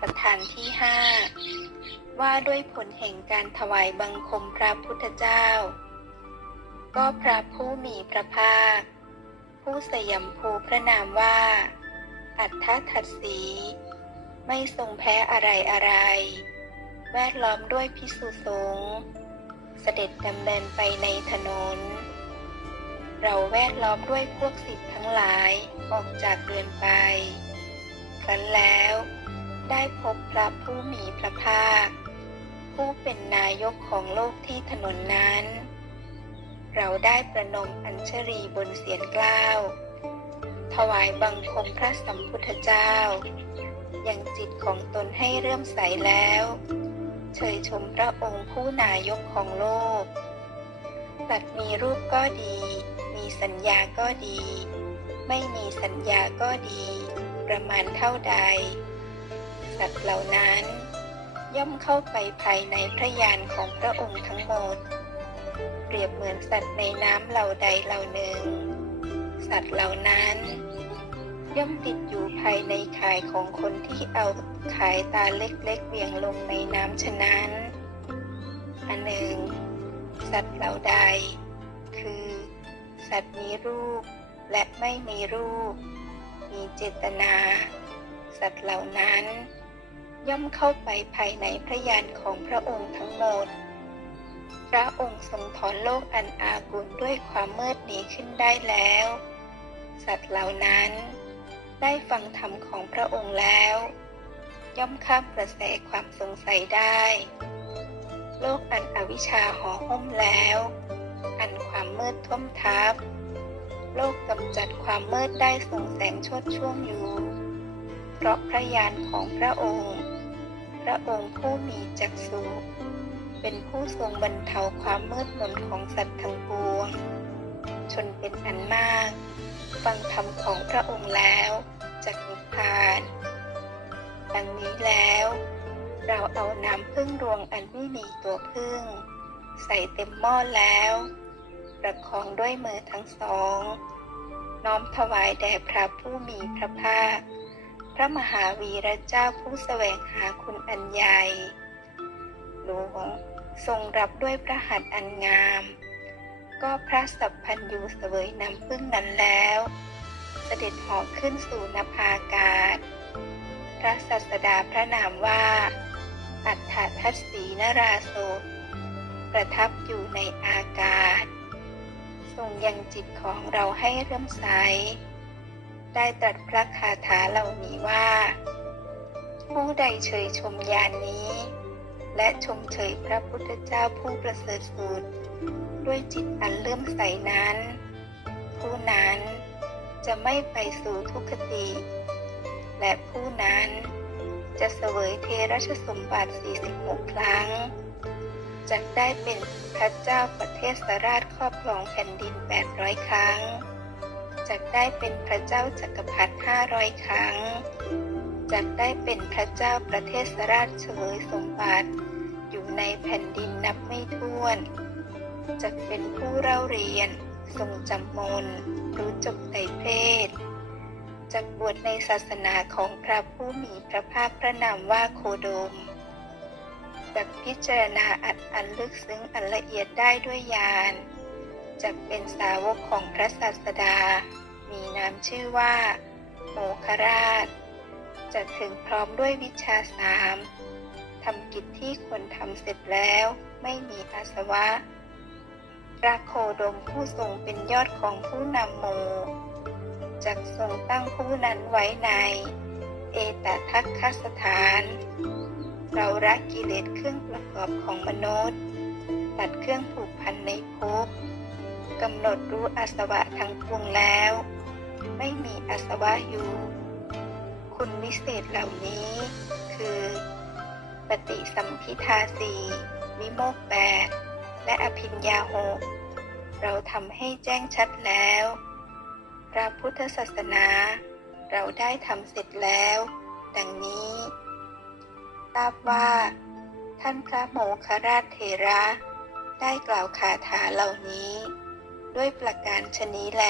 ประธานที่ห้าว่าด้วยผลแห่งการถวายบังคมพระพุทธเจ้า ก็พระผู้มีพระภาค ผู้สยามภูพระนามว่า อัฏฐทัศสี ไม่ทรงแพ้อะไรอะไร แวดล้อมด้วยพิสุสงเสด็จดำเนินไปในถนน เราแวดล้อมด้วยพวกสิทธิ์ทั้งหลายออกจากเรือนไปครั้นแล้ว ได้พบพระผู้มีพระภาค ผู้เป็นนายกของโลกที่ถนนนั้น เราได้ประนมอัญชรีบนเสียนกล้าว ถวายบังคมพระสัมพุทธเจ้า ยังจิตของตนให้เริ่มใสแล้ว เชยชมพระองค์ผู้นายกของโลกสัตว์มีรูปก็ดี มีสัญญาก็ดี ไม่มีสัญญาก็ดี ประมาณเท่าใด สัตว์เหล่านั้น ย่อมเข้าไปภายในพระยานของพระองค์ทั้งหมด เปรียบเหมือนสัตว์ในน้ำเหล่าใดเหล่าหนึ่ง สัตว์เหล่านั้น ย่อมติดอยู่ภายในข่ายของคนที่เอาขายตาเล็กๆเวียงลงในน้ำฉะนั้น อันหนึ่ง สัตว์เหล่าใด คือ สัตว์มีรูปและไม่มีรูป มีเจตนา สัตว์เหล่านั้น ย่อมเข้าไปภายในพระยานของพระองค์ทั้งหมด พระองค์ทรงถอนโลกอันอากุลด้วยความมืดนี้ขึ้นได้แล้ว สัตว์เหล่านั้น ได้ฟังธรรมของพระองค์แล้ว ย่อมข้ามกระแสความสงสัยได้ โลกอันอวิชชาห่อหุ้มแล้ว อันความมืดท่วมทับ โลกกำจัดความมืดได้ส่งแสงชดช่วงอยู่เพราะพระญาณของพระองค์ ระองค์ผู้มีจักษุเป็นผู้ทรงบรรเทาความมืดมนของสัตว์ทั้งปวง ชนเป็นอันมาก ฟังธรรมของพระองค์แล้วจากนิพพาน ดังนี้แล้ว เราเอาน้ำพึ่งรวงอันไม่มีตัวพึ่ง ใส่เต็มหม้อแล้ว ประคองด้วยมือทั้งสอง น้อมถวายแด่พระผู้มีพระภาค พระมหาวีระเจ้าผู้แสวงหาคุณอันใหญ่หลวงทรงรับด้วยพระหัตถ์อันงาม ก็พระสัพพันยูเสวยน้ำพึ่งนั้นแล้ว เสด็จหาะขึ้นสู่นภาอากาศ พระสัสดาพระนามว่า อัฏฐทัศสีนราโสประทับอยู่ในอากาศ ทรงยังจิตของเราให้เริ่มใส ได้ตรัสพระคาถาเหล่านี้ว่า ผู้ใดเชยชมยานนี้ และชมเชยพระพุทธเจ้าผู้ประเสริฐสุด ด้วยจิตอันเลื่อมใสนั้น ผู้นั้นจะไม่ไปสู่ทุกขติ และผู้นั้นจะเสวยเทระชสมบัติ 46 ครั้งจะได้เป็นพระเจ้าประเทศสราชครอบครองแผ่นดิน 800 ครั้ง จะได้เป็นพระเจ้าจักรพรรดิ500ครั้งจะได้เป็นพระเจ้าประเทศราชเสวยสมบัติ อยู่ในแผ่นดินนับไม่ถ้วนจะเป็นผู้เล่าเรียน ทรงจำมนรู้จบในเพศจากบวชในศาสนาของพระผู้มีพระภาคพระนามว่าโคโดมจากพิจารณาอัดอันลึกซึ้งอันละเอียดได้ด้วยญาณ จากเป็นสาวกของพระศาสดา มีนามชื่อว่า โมคราช จะถึงพร้อมด้วยวิชาสามทำกิจที่ควรทำเสร็จแล้วไม่มีอาสวะพระโคดมผู้ทรงเป็นยอดของผู้นำหมู่จักทรงตั้งผู้นั้นไว้ใน เอตทัคคสถาน เรารักกิเลสเครื่องประกอบของมนุษย์ ตัดเครื่องผูกพันในภพ กำหนดรู้อาสวะทั้งปวงแล้ว ไม่มีอาสวะอยู่ คุณวิเศษเหล่านี้คือ ปฏิสัมพิทาสีวิโมกแปดและอภิญญาหกเราทำให้แจ้งชัดแล้ว พระพุทธศาสนา เราได้ทำเสร็จแล้ว ดังนี้ทราบว่า ท่านพระโมคคราชเถระ ได้กล่าวคาถาเหล่านี้ ด้วยประการชนี้แล